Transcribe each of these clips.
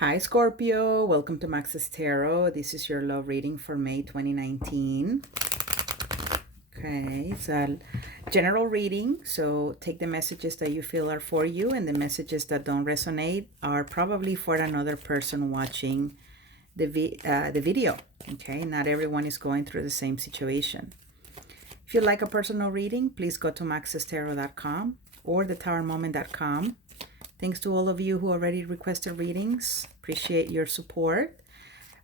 Hi, Scorpio. Welcome to Max's Tarot. This is your love reading for May 2019. Okay, it's a general reading, so take the messages that you feel are for you, and the messages that don't resonate are probably for another person watching the video. Okay, not everyone is going through the same situation. If you'd like a personal reading, please go to maxestarot.com or thetowermoment.com. Thanks to all of you who already requested readings. Appreciate your support.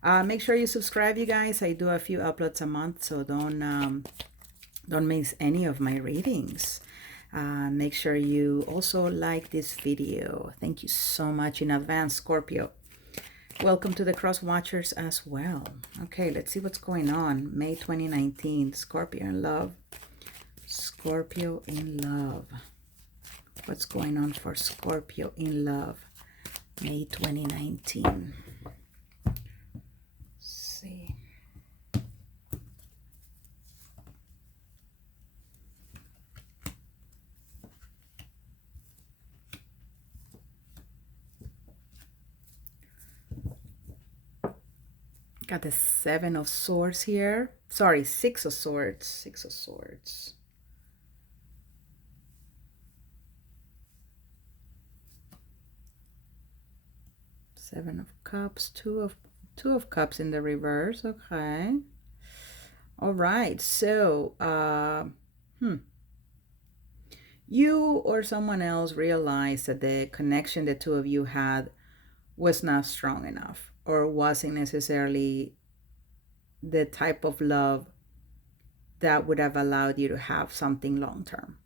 Make sure you subscribe, you guys. I do a few uploads a month, so don't miss any of my readings. Make sure you also like this video. Thank you so much in advance, Scorpio. Welcome to the cross watchers as well. Okay, let's see what's going on. May 2019, Scorpio in love. Scorpio in love. What's going on for Scorpio in love, May 2019? Let's see. Got the Seven of Swords here. Sorry, Six of Swords. Six of Swords. Seven of Cups, two of Cups in the reverse. Okay. All right. So, you or someone else realized that the connection the two of you had was not strong enough, or wasn't necessarily the type of love that would have allowed you to have something long term.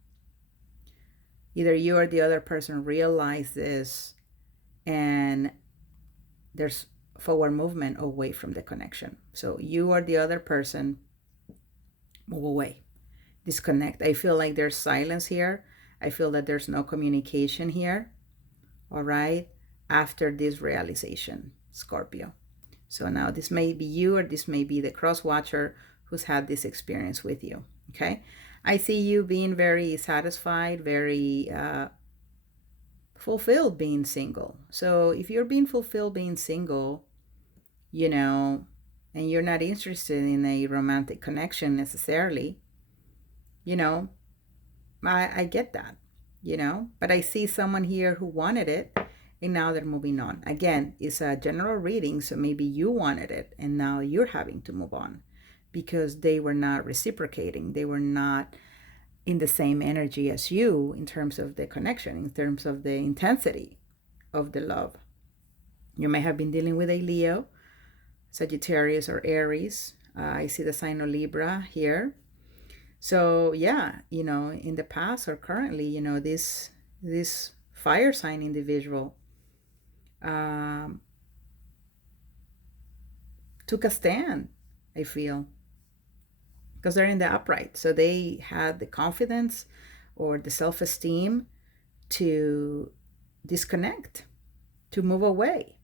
Either you or the other person realized this, and there's forward movement away from the connection. So you or the other person move away, disconnect. I feel like there's silence here. I feel that there's no communication here. All right, after this realization, Scorpio. So now this may be you, or this may be the cross watcher who's had this experience with you. Okay, I see you being very satisfied, very fulfilled being single. So if you're being fulfilled being single, and you're not interested in a romantic connection necessarily, I get that, but I see someone here who wanted it, and now they're moving on. Again, it's a general reading, so maybe you wanted it and now you're having to move on because they were not reciprocating. They were not in the same energy as you in terms of the connection, in terms of the intensity of the love. You may have been dealing with a Leo, Sagittarius, or Aries. I see the sign of Libra here. So yeah, in the past or currently, this fire sign individual took a stand, I feel, because they're in the upright. So they had the confidence or the self-esteem to disconnect, to move away.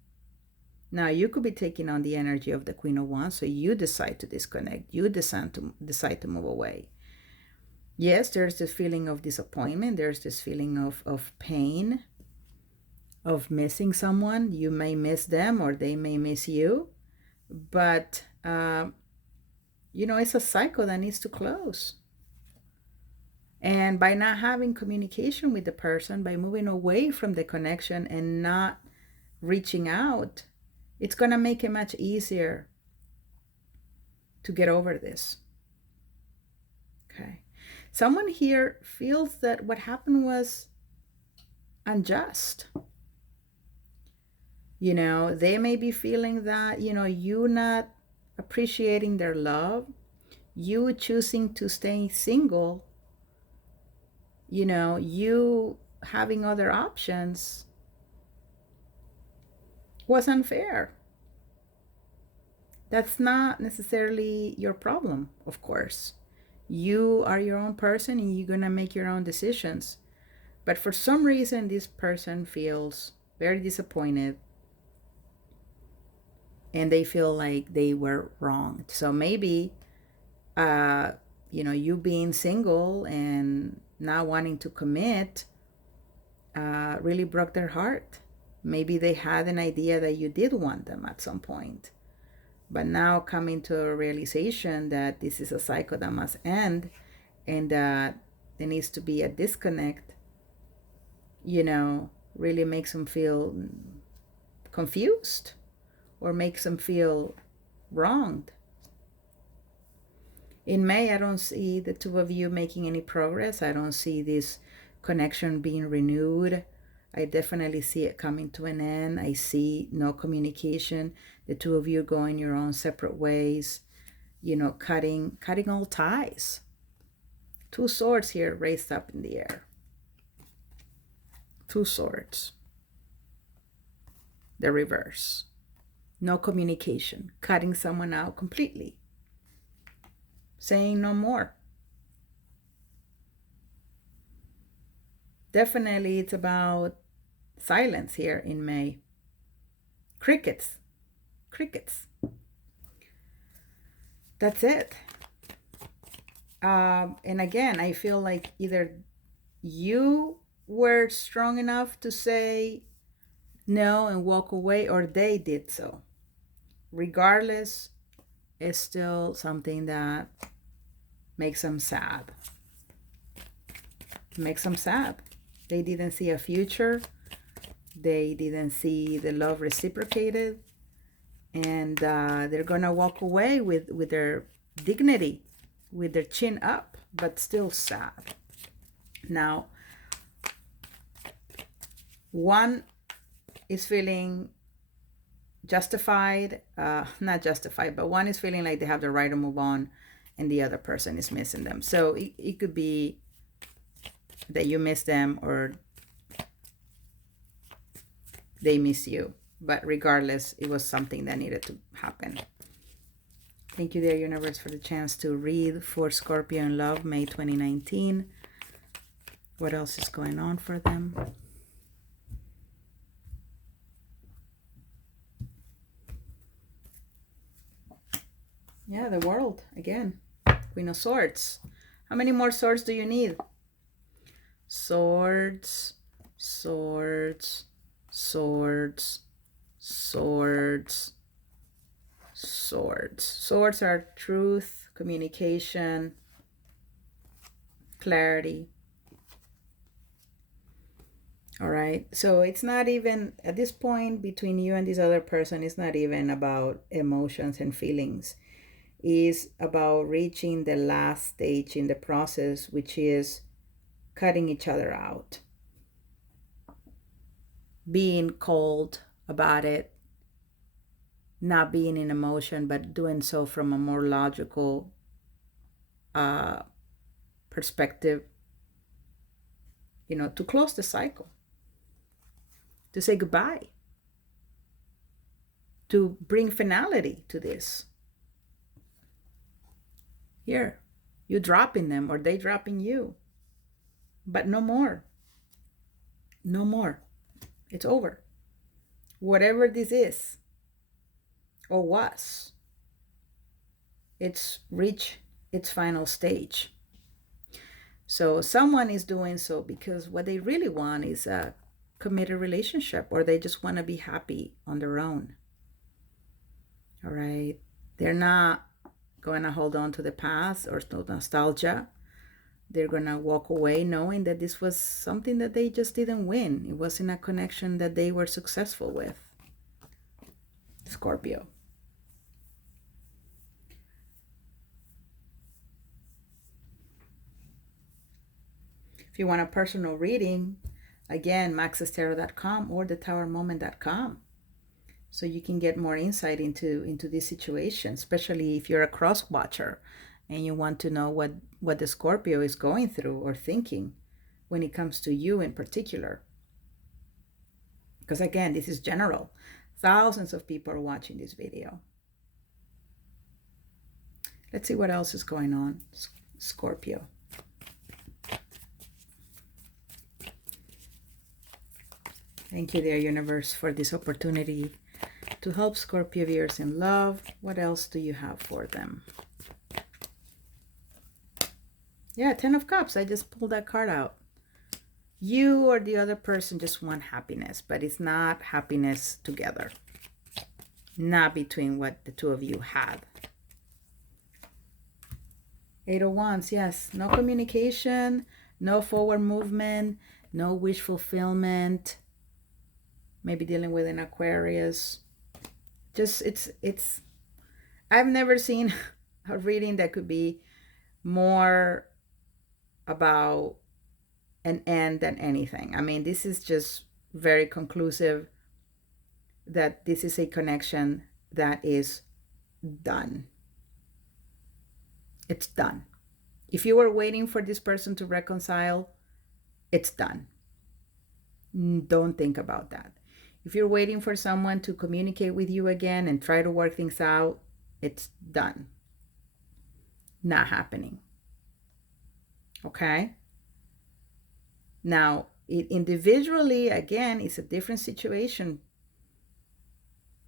Now you could be taking on the energy of the Queen of Wands, so you decide to disconnect. You decide to move away. Yes, there's this feeling of disappointment. There's this feeling of pain, of missing someone. You may miss them or they may miss you. But, it's a cycle that needs to close. And by not having communication with the person, by moving away from the connection and not reaching out, it's going to make it much easier to get over this. Okay. Someone here feels that what happened was unjust. They may be feeling that, you not appreciating their love, you choosing to stay single, you having other options was unfair. That's not necessarily your problem, of course. You are your own person and you're going to make your own decisions. But for some reason, this person feels very disappointed and they feel like they were wronged. So maybe, you being single and not wanting to commit really broke their heart. Maybe they had an idea that you did want them at some point. But now coming to a realization that this is a cycle that must end and that there needs to be a disconnect, really makes them feel confused or makes them feel wronged. In May, I don't see the two of you making any progress. I don't see this connection being renewed. I definitely see it coming to an end. I see no communication. The two of you going your own separate ways, cutting all ties. Two swords here raised up in the air. Two swords. The reverse. No communication. Cutting someone out completely. Saying no more. Definitely it's about silence here in May. Crickets. Crickets. That's it. And again, I feel like either you were strong enough to say no and walk away, or they did so. Regardless, it's still something that makes them sad. Makes them sad. They didn't see a future. They didn't see the love reciprocated. And they're going to walk away with their dignity, with their chin up, but still sad. Now, one is feeling justified, not justified, but one is feeling like they have the right to move on and the other person is missing them. So it could be that you miss them or they miss you. But regardless, it was something that needed to happen. Thank you, dear universe, for the chance to read for Scorpio in love, May 2019. What else is going on for them? Yeah, the world again. Queen of Swords. How many more swords do you need? Swords, swords, swords, swords, swords. Swords are truth, communication, clarity. All right. So it's not even at this point between you and this other person, it's not even about emotions and feelings. It's about reaching the last stage in the process, which is cutting each other out. Being cold about it, not being in emotion, but doing so from a more logical perspective, to close the cycle, to say goodbye, to bring finality to this. Here, you dropping them or they dropping you, but no more. No more. It's over. Whatever this is or was, it's reached its final stage. So someone is doing so because what they really want is a committed relationship, or they just want to be happy on their own. All right. They're not going to hold on to the past or nostalgia. They're going to walk away knowing that this was something that they just didn't win. It wasn't a connection that they were successful with. Scorpio. If you want a personal reading, again, maxestarot.com or thetowermoment.com. So you can get more insight into this situation, especially if you're a cross watcher and you want to know what the Scorpio is going through or thinking when it comes to you in particular. Because again, this is general. Thousands of people are watching this video. Let's see what else is going on, Scorpio. Thank you, dear universe, for this opportunity to help Scorpio viewers in love. What else do you have for them? Yeah, 10 of Cups. I just pulled that card out. You or the other person just want happiness, but it's not happiness together. Not between what the two of you had. Eight of Wands, yes. No communication, no forward movement, no wish fulfillment. Maybe dealing with an Aquarius. Just, it's, I've never seen a reading that could be more about an end than anything. I mean, this is just very conclusive that this is a connection that is done. It's done. If you were waiting for this person to reconcile, it's done. Don't think about that. If you're waiting for someone to communicate with you again and try to work things out, it's done. Not happening. Okay? Now, individually, again, it's a different situation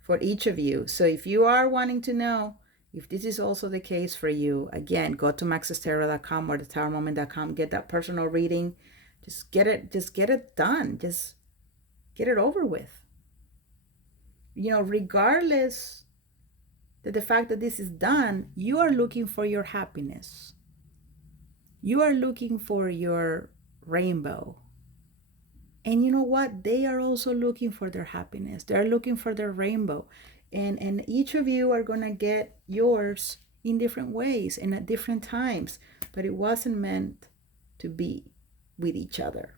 for each of you. So if you are wanting to know if this is also the case for you, again, go to maxestarot.com or thetarotmoment.com, get that personal reading. Just get it done. Just get it over with. You know, regardless of the fact that this is done, you are looking for your happiness. You are looking for your rainbow. And you know what? They are also looking for their happiness. They're looking for their rainbow. And each of you are going to get yours in different ways and at different times. But it wasn't meant to be with each other.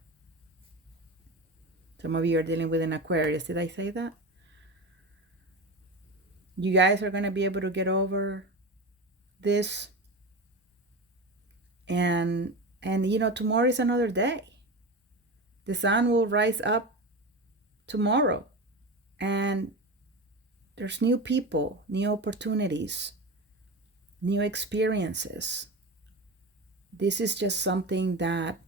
Some of you are dealing with an Aquarius. Did I say that? You guys are going to be able to get over this. And you know, tomorrow is another day. The sun will rise up tomorrow. And there's new people, new opportunities, new experiences. This is just something that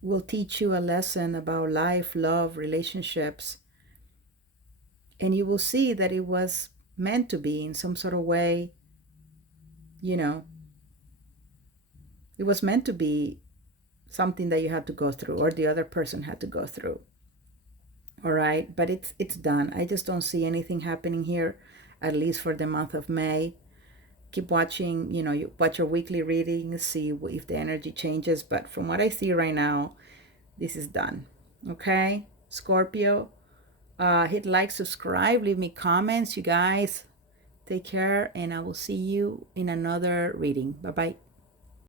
will teach you a lesson about life, love, relationships. And you will see that it was meant to be in some sort of way. You know, it was meant to be something that you had to go through or the other person had to go through. All right, but it's done. I just don't see anything happening here, at least for the month of May. Keep watching, you know, you watch your weekly readings, see if the energy changes. But from what I see right now, this is done. Okay, Scorpio, hit like, subscribe, leave me comments. You guys, take care, and I will see you in another reading. Bye-bye.